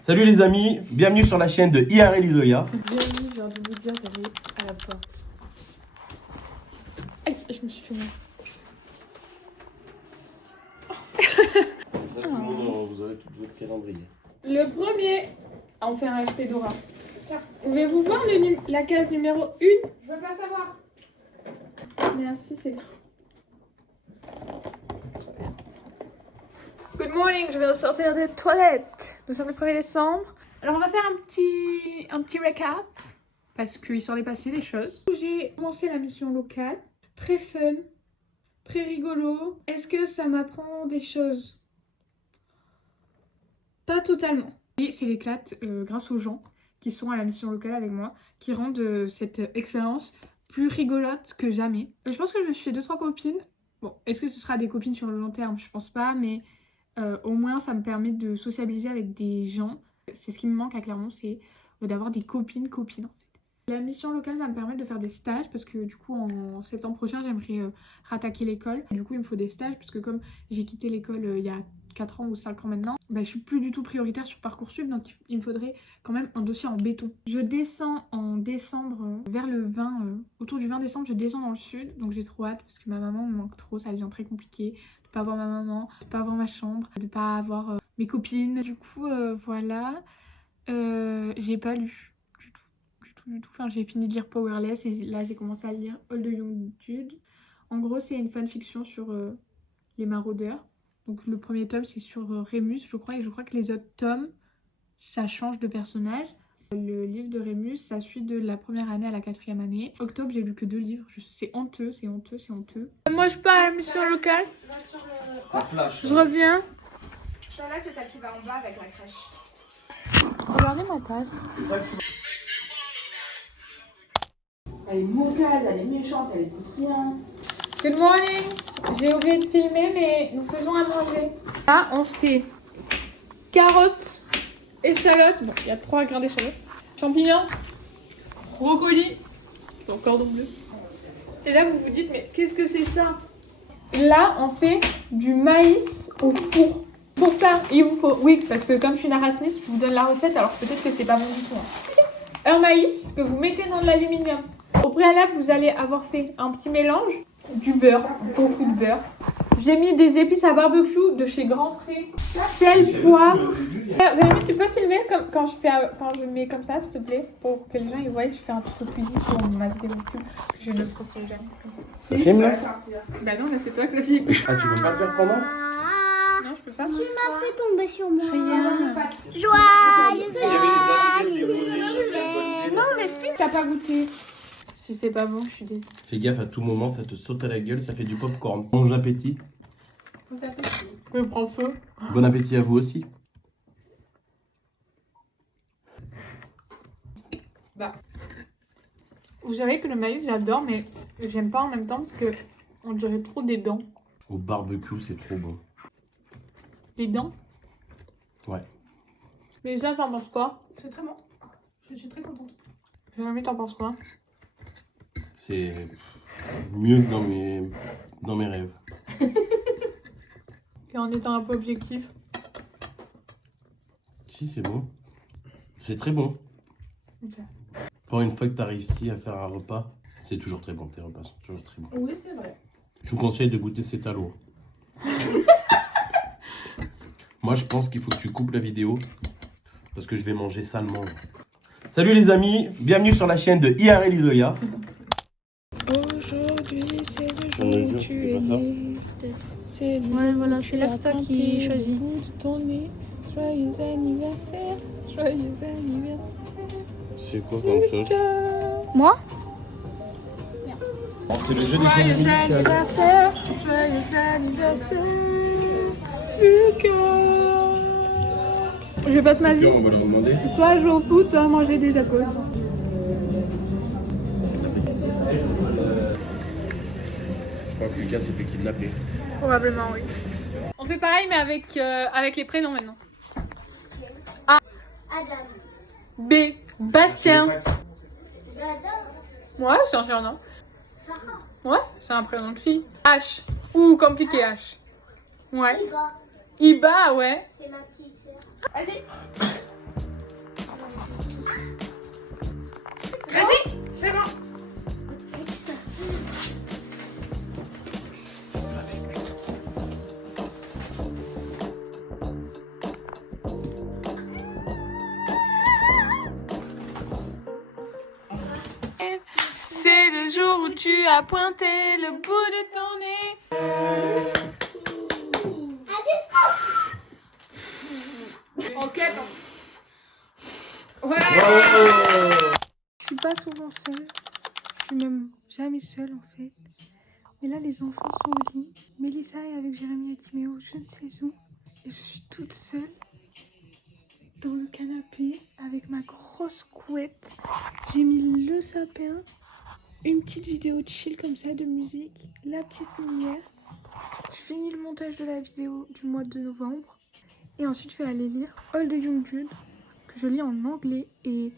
Salut les amis, bienvenue sur la chaîne de IRL Isoya. Bienvenue, j'ai envie de vous dire d'aller à la porte. Aïe, je me suis fait mal. Comme ça, tout le monde, vous aurez tout votre calendrier. Le premier, on fait un RP Dora. Tiens, pouvez-vous voir la case numéro 1? Je veux pas savoir. Merci, c'est bien. Good morning, je vais ressortir des toilettes. Nous sommes le 1er décembre. Alors on va faire un petit recap parce qu'il s'en est passé des choses. J'ai commencé la mission locale, très fun, très rigolo. Est-ce que ça m'apprend des choses? Pas totalement. Et c'est l'éclate grâce aux gens qui sont à la mission locale avec moi, qui rendent cette expérience plus rigolote que jamais. Je pense que je me suis fait 2-3 copines. Bon, est-ce que ce sera des copines sur le long terme? Je pense pas, mais au moins ça me permet de sociabiliser avec des gens. C'est ce qui me manque à Clermont, c'est d'avoir des copines en fait. La mission locale va me permettre de faire des stages parce que du coup en septembre prochain j'aimerais rattaquer l'école. Du coup il me faut des stages parce que comme j'ai quitté l'école il y a 4 ans ou 5 ans maintenant, bah, je suis plus du tout prioritaire sur Parcoursup, donc il me faudrait quand même un dossier en béton. Je descends en décembre vers le 20, autour du 20 décembre je descends dans le sud, donc j'ai trop hâte parce que ma maman me manque trop, ça devient très compliqué de pas avoir ma maman, de pas avoir ma chambre, de pas avoir mes copines. Du coup voilà, j'ai pas lu du tout. Enfin j'ai fini de lire Powerless et là j'ai commencé à lire All the Young Dude. En gros c'est une fanfiction sur les maraudeurs. Donc le premier tome c'est sur Rémus je crois, et je crois que les autres tomes ça change de personnage. Le livre de Rémus ça suit de la première année à la 4e année. Octobre j'ai lu que 2 livres, c'est honteux. Moi je pars à la mission locale, je reviens. Celle-là, c'est celle qui va en bas avec la crèche. Regardez ma tasse. Elle est mauvaise, elle est méchante, elle écoute rien. Good morning. J'ai oublié de filmer mais nous faisons à manger. Là on fait carottes, échalotes, bon il y a 3 grains d'échalotes, champignons, brocoli, cordon bleu. Et là vous vous dites mais qu'est-ce que c'est ça? Là on fait du maïs au four. Pour ça il vous faut, oui parce que comme je suis une Erasmus je vous donne la recette alors peut-être que c'est pas bon du tout. Un maïs que vous mettez dans de l'aluminium. Au préalable vous allez avoir fait un petit mélange, du beurre, beaucoup de beurre. J'ai mis des épices à barbecue de chez Grand Frais, sel, poivre. Jérémy, tu peux filmer comme quand je mets comme ça, s'il te plaît, pour que les gens ils voient. Je fais un tuto cuisine pour ma vidéo YouTube. Je ne le sortirai jamais. Ça filme là? Bah non, mais c'est toi que ça filme. Ah, tu veux pas le faire pendant? Non, je peux pas. Tu m'as fait tomber sur moi. Rien. Joyeux Non, mais filme. T'as pas goûté. Si c'est pas bon, je suis désolée. Fais gaffe, à tout moment ça te saute à la gueule, ça fait du popcorn. Bon appétit. Bon appétit. Je prends feu. Bon appétit à vous aussi. Bah, vous savez que le maïs j'adore, mais j'aime pas en même temps parce que on dirait trop des dents. Au barbecue, c'est trop bon. Des dents? Ouais. Mais ça, t'en penses quoi? C'est très bon. Je suis très contente. Jérémy, t'en penses quoi? C'est mieux que dans mes rêves. Et en étant un peu objectif. Si, c'est bon. C'est très bon. Ok. Pour une fois que tu as réussi à faire un repas, c'est toujours très bon. Tes repas sont toujours très bons. Oui, c'est vrai. Je vous conseille de goûter cet aloe. Moi, je pense qu'il faut que tu coupes la vidéo parce que je vais manger salement. Salut les amis, bienvenue sur la chaîne de IRL Isoya. Aujourd'hui, c'est le J'en ai jour vu, où tu c'était es pas ça. né. C'est le Ouais, jour voilà, où c'est tu la as stock planté qui le choisit. bout de ton nez. Joyeux anniversaire, joyeux anniversaire. C'est quoi comme sauce? Moi? C'est le jeu des Joyeux génériques. anniversaire, Lucas. Je passe ma vie On va le demander. soit à jouer au foot, soit à manger des tacos. Je crois que Lucas s'est fait kidnapper. Probablement, oui. On fait pareil, mais avec les prénoms maintenant. Adam. B. Bastien. J'adore. Ouais, c'est un surnom. Sarah. Ouais, c'est un prénom de fille. H. Ou compliqué H. Ouais. Iba. Iba, ouais. C'est ma petite sœur. Vas-y. où tu as pointé le bout de ton nez. Enquête. Ouais. Je suis pas souvent seule. Je suis même jamais seule en fait. Mais là les enfants sont au lit. Mélissa est avec Jérémy et Timéo, je ne sais où. Et je suis toute seule dans le canapé avec ma grosse couette. J'ai mis le sapin, une petite vidéo chill comme ça de musique, la petite lumière. Je finis le montage de la vidéo du mois de novembre. Et ensuite je vais aller lire All the Young Jude, que je lis en anglais et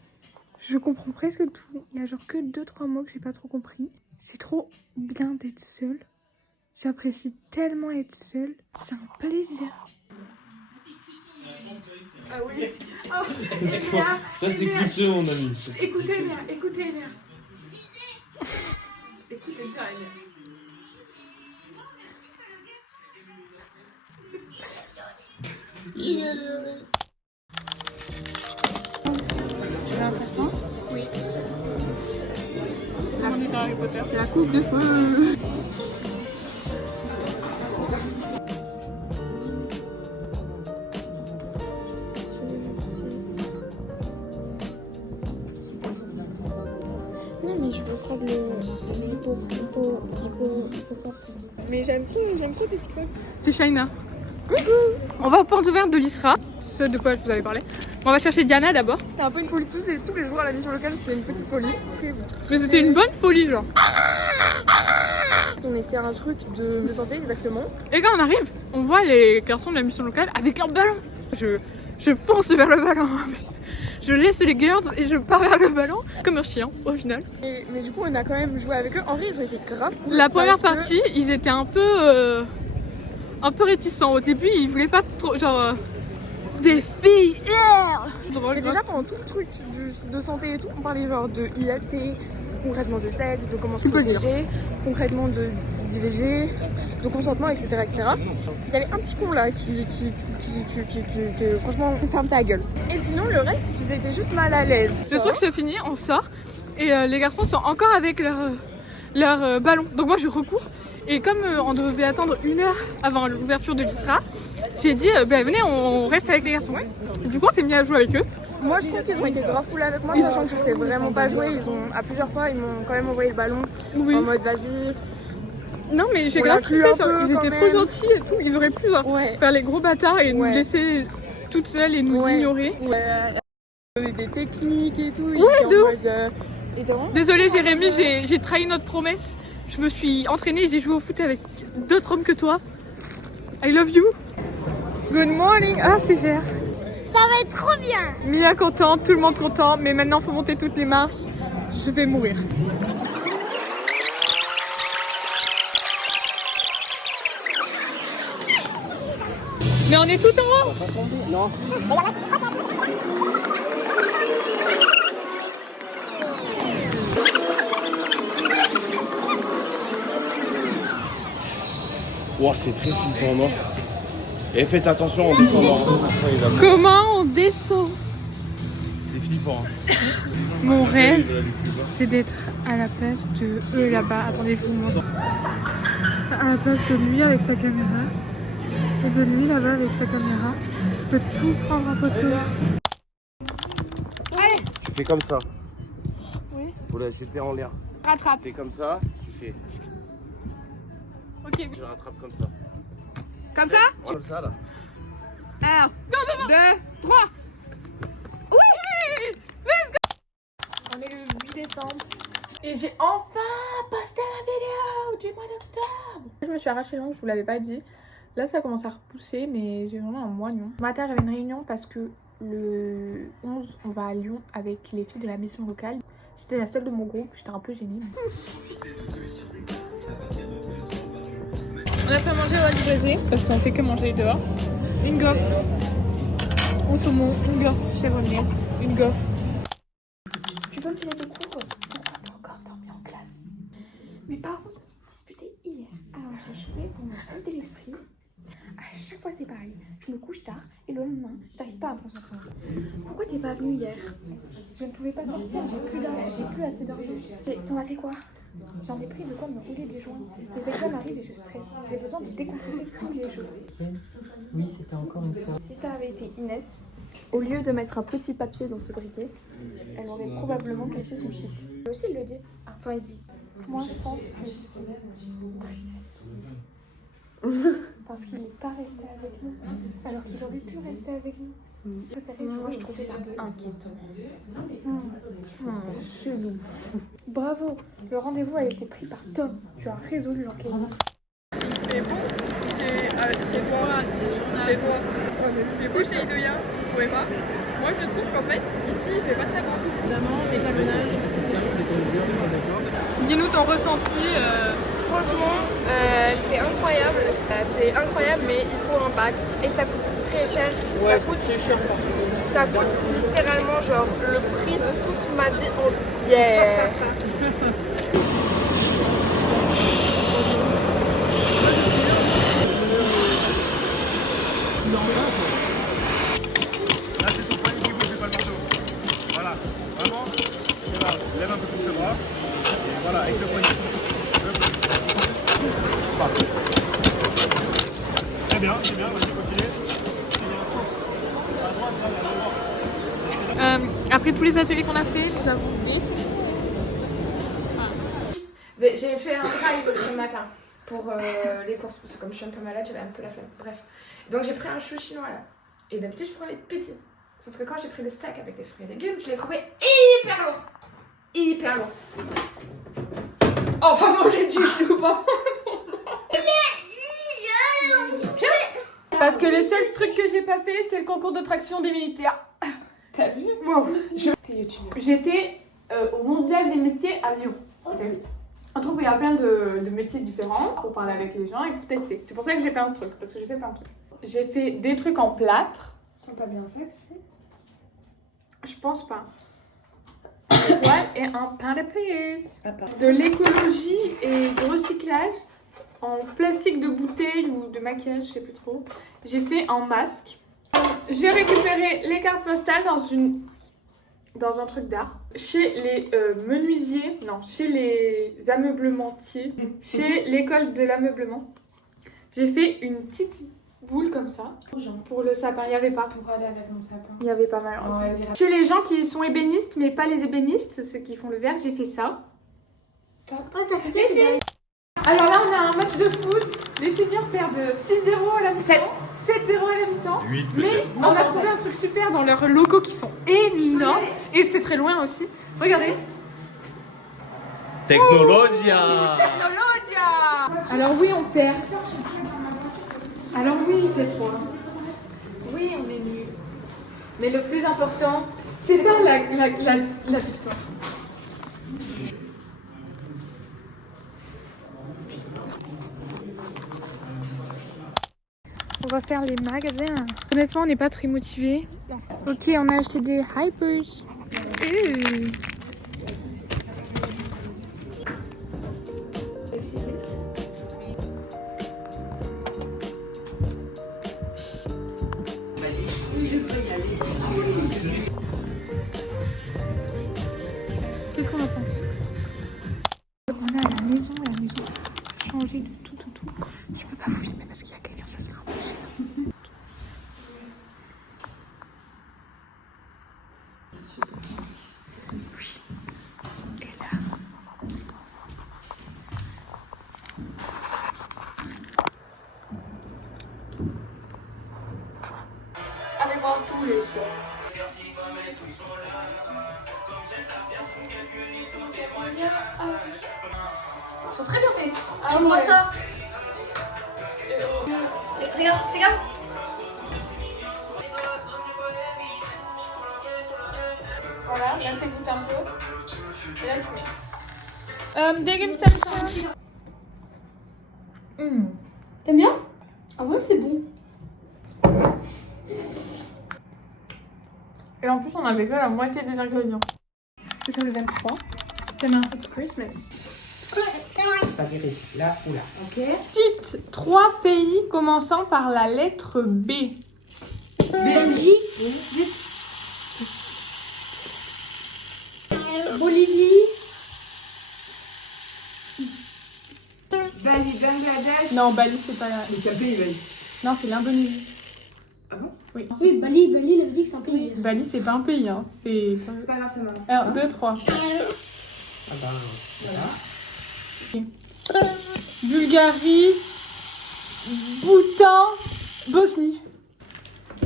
je comprends presque tout. Il y a genre que 2-3 mots que j'ai pas trop compris. C'est trop bien d'être seule. J'apprécie tellement être seule. C'est un plaisir. Ah oui. Oh, Elia, ça c'est coûteux mon ami. Écoutez Elia, écoutez Elia. Écoutez bien Elia. Tu veux un serpent? Oui. On est dans Harry Potter. C'est la coupe de feu. Non mais je veux prendre le hippocampe. Mais j'aime trop tes TikTok. C'est Shaina. Coucou. On va aux portes ouvertes de l'ISRA. Ce de quoi je vous avais parlé. On va chercher Diana d'abord. C'est un peu une folie tous les jours à la mission locale, c'est une petite folie. Mais c'était une bonne folie genre. On était à un truc de santé exactement. Et quand on arrive, on voit les garçons de la mission locale avec leur ballon. Je fonce vers le ballon. Je laisse les girls et je pars vers le ballon comme un chien au final. Mais du coup on a quand même joué avec eux. En vrai ils ont été grave cool. La première partie, ils étaient un peu réticents. Au début, ils voulaient pas trop genre des filles. Mais déjà pendant tout le truc de santé et tout, on parlait genre de IST, concrètement de sexe, de comment se protéger, concrètement d'IVG, de consentement, etc., etc. Il y avait un petit con là qui franchement ferme ta gueule. Et sinon le reste, ils étaient juste mal à l'aise. Le truc se finit, on sort et les garçons sont encore avec leur ballon. Donc moi je recours et comme on devait attendre 1 heure avant l'ouverture de l'ISRA, j'ai dit venez on reste avec les garçons. Du coup on s'est mis à jouer avec eux. Moi je trouve qu'ils ont été grave cool avec moi, sachant que je sais vraiment pas jouer. À plusieurs fois ils m'ont quand même envoyé le ballon en mode vas-y. Non mais j'ai On grave l'inclut kiffé, un peu, ils étaient quand trop même. gentils et tout. Ils auraient pu faire les gros bâtards et nous laisser toutes seules et nous ignorer. Des techniques et tout. Ouais, de ouf. Vraiment... Désolée Jérémy, j'ai trahi notre promesse. Je me suis entraînée et j'ai joué au foot avec d'autres hommes que toi. I love you. Good morning. Ah c'est vert. Ça va être trop bien. Mia contente, tout le monde content, mais maintenant faut monter toutes les marches. Je vais mourir. Mais on est tout en haut. Non. Wow, c'est très flippant, non? Et faites attention en descendant. Comment on descend? C'est flippant. Mon rêve, c'est d'être à la place de eux là-bas. Attendez, je vous montre. À la place de lui avec sa caméra. Et de lui là-bas avec sa caméra. Je peux tout prendre en photo. Allez, Tu fais comme ça. Oui. Pour la jeter en l'air. rattrape. Tu fais comme ça, tu fais. Ok. Je rattrape comme ça. Comme ça? Comme ça là. 1, 2, 3. Oui! On est le 8 décembre. Et j'ai enfin posté ma vidéo du mois d'octobre. Je me suis arraché l'ongle, je vous l'avais pas dit. Là ça commence à repousser mais j'ai vraiment un moignon. Ce matin j'avais une réunion parce que le 11 on va à Lyon avec les filles de la mission locale. J'étais la seule de mon groupe, j'étais un peu gênée. On a fait manger au Alizé parce qu'on fait que manger dehors. Une gaufre au saumon, une gaufre chèvre-miel, une gaufre. Tu peux me filer de cours? Pourquoi t'as encore dormi en classe? Mes parents se sont disputés hier. Alors j'ai joué pour me vider l'esprit. À chaque fois c'est pareil. Je me couche tard et le lendemain, j'arrive pas à me concentrer. Pourquoi t'es pas venu hier? Je ne pouvais pas sortir, j'ai plus assez d'argent. T'en as fait quoi? J'en ai pris de quoi me rouler des joints. Les examens arrivent et je stresse. J'ai besoin de décompresser tous les jours. Oui, c'était encore une fois. Si ça avait été Inès, au lieu de mettre un petit papier dans ce briquet, elle aurait probablement caché son shit. Lui aussi, il le dit. Enfin, il dit. Moi, je pense que c'est triste. Parce qu'il n'est pas resté avec nous, alors qu'il aurait pu rester avec nous. Moi, je trouve ça inquiétant. Chelou. Bravo, le rendez-vous a été pris par Tom. Tu as résolu l'enquête. Il fait beau chez toi. Il fait beau chez Idoya, vous trouvez pas? Moi je trouve qu'en fait ici il fait pas très beau. Évidemment, étalonnage. Dis-nous ton ressenti. Franchement, c'est incroyable. C'est incroyable, mais il faut un bac et ça coûte très cher. Ouais, c'est très cher par contre. Ça coûte littéralement genre le prix de toute ma vie entière. Là, c'est ton point de vue, c'est pas le marteau. Voilà, vraiment, c'est là, lève un peu plus le bras. Et voilà, avec le poignet. Très bien, vas-y, continue. Après tous les ateliers qu'on a fait, nous avons décidé. J'ai fait un drive ce matin pour les courses, parce que comme je suis un peu malade, j'avais un peu la flemme. Bref. Donc j'ai pris un chou chinois là. Et d'habitude, je prends les petits. Sauf que quand j'ai pris le sac avec les fruits et légumes, je l'ai trouvé hyper lourd. Hyper lourd. Oh, on va manger du chou, pardon. Parce que le seul truc que j'ai pas fait, c'est le concours de traction des militaires. T'as vu? Wow. J'étais au mondial des métiers à Lyon. Un truc où il y a plein de métiers différents pour parler avec les gens et pour tester. C'est pour ça que j'ai plein de trucs, parce que j'ai fait plein de trucs. J'ai fait des trucs en plâtre. Ils sont pas bien sexy. Je pense pas. Une toile et un pain d'épices. De l'écologie et du recyclage en plastique de bouteille ou de maquillage, je sais plus trop. J'ai fait en masque. J'ai récupéré les cartes postales dans un truc d'art. Chez les menuisiers, non, chez les ameublementiers, chez l'école de l'ameublement. J'ai fait une petite boule comme ça pour le sapin. Il n'y avait pas. Pour aller avec mon sapin. Il n'y avait pas malheureusement. Ouais, Chez les gens qui sont ébénistes, mais pas les ébénistes, ceux qui font le verre, j'ai fait ça. Oh, t'as fait ça, c'est bien. Alors là, on a un match de foot. Les seniors perdent 6-0 à la mi-temps. 7-0 à la mi-temps. 8 Mais on a trouvé un truc super dans leurs locaux qui sont énormes. Et c'est très loin aussi. Regardez. Technologia. Technologia. Alors oui, on perd. Alors oui, il fait froid. Oui, on est nuls. Mais le plus important, c'est pas la victoire. On va faire les magasins. Honnêtement, on n'est pas très motivés. Ok, on a acheté des Hypers. Qu'est-ce qu'on en pense? On a la maison a changé de tout. Je peux pas vous filmer parce qu'il y a quelqu'un, ça sera empêché. Oui. Et là. Allez voir tous les soirs. Ils sont très bien faits. Moi ça. Regarde, fais gaffe. Voilà, là t'écoutes un peu. Et là tu mets. Dégustation. T'aimes bien? Ah ouais, c'est bon. Et en plus, on avait fait la moitié des ingrédients. C'est le 23. Demain, it's Christmas. Spaghetti, là ou là. Ok. Cite 3 pays commençant par la lettre B. Belgique. Bolivie. Non, Bali, c'est pas... Mais c'est un pays, Bali. Non, c'est l'Indonésie. Ah bon? Oui. Oui, Bali, il avait dit que c'est un pays. Bali, c'est pas un pays, hein. C'est pas grave, c'est marrant. Alors, 2, 3. Ah bah, voilà. Bulgarie, Bhoutan, Bosnie.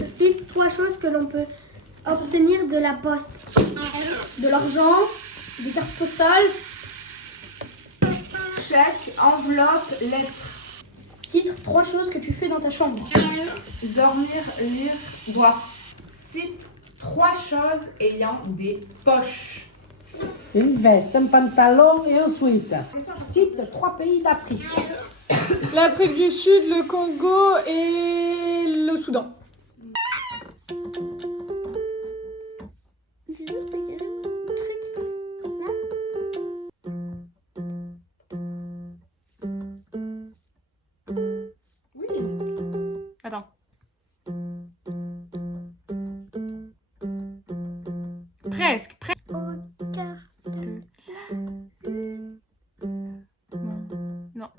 Cite 3 choses que l'on peut obtenir de la poste. De l'argent, des cartes postales, Chèque, enveloppe, lettre. cite 3 choses que tu fais dans ta chambre. Dormir, lire, boire. Cite 3 choses ayant des poches. Une veste, un pantalon et un sweat. Cite 3 pays d'Afrique. L'Afrique du Sud, le Congo et le Soudan. Oui. Attends. Presque. Non.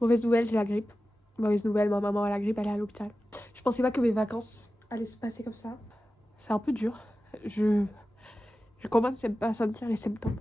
Mauvaise nouvelle, j'ai la grippe. Mauvaise nouvelle, ma maman a la grippe, elle est à l'hôpital. Je pensais pas que mes vacances allaient se passer comme ça. C'est un peu dur. Je commence à sentir les symptômes.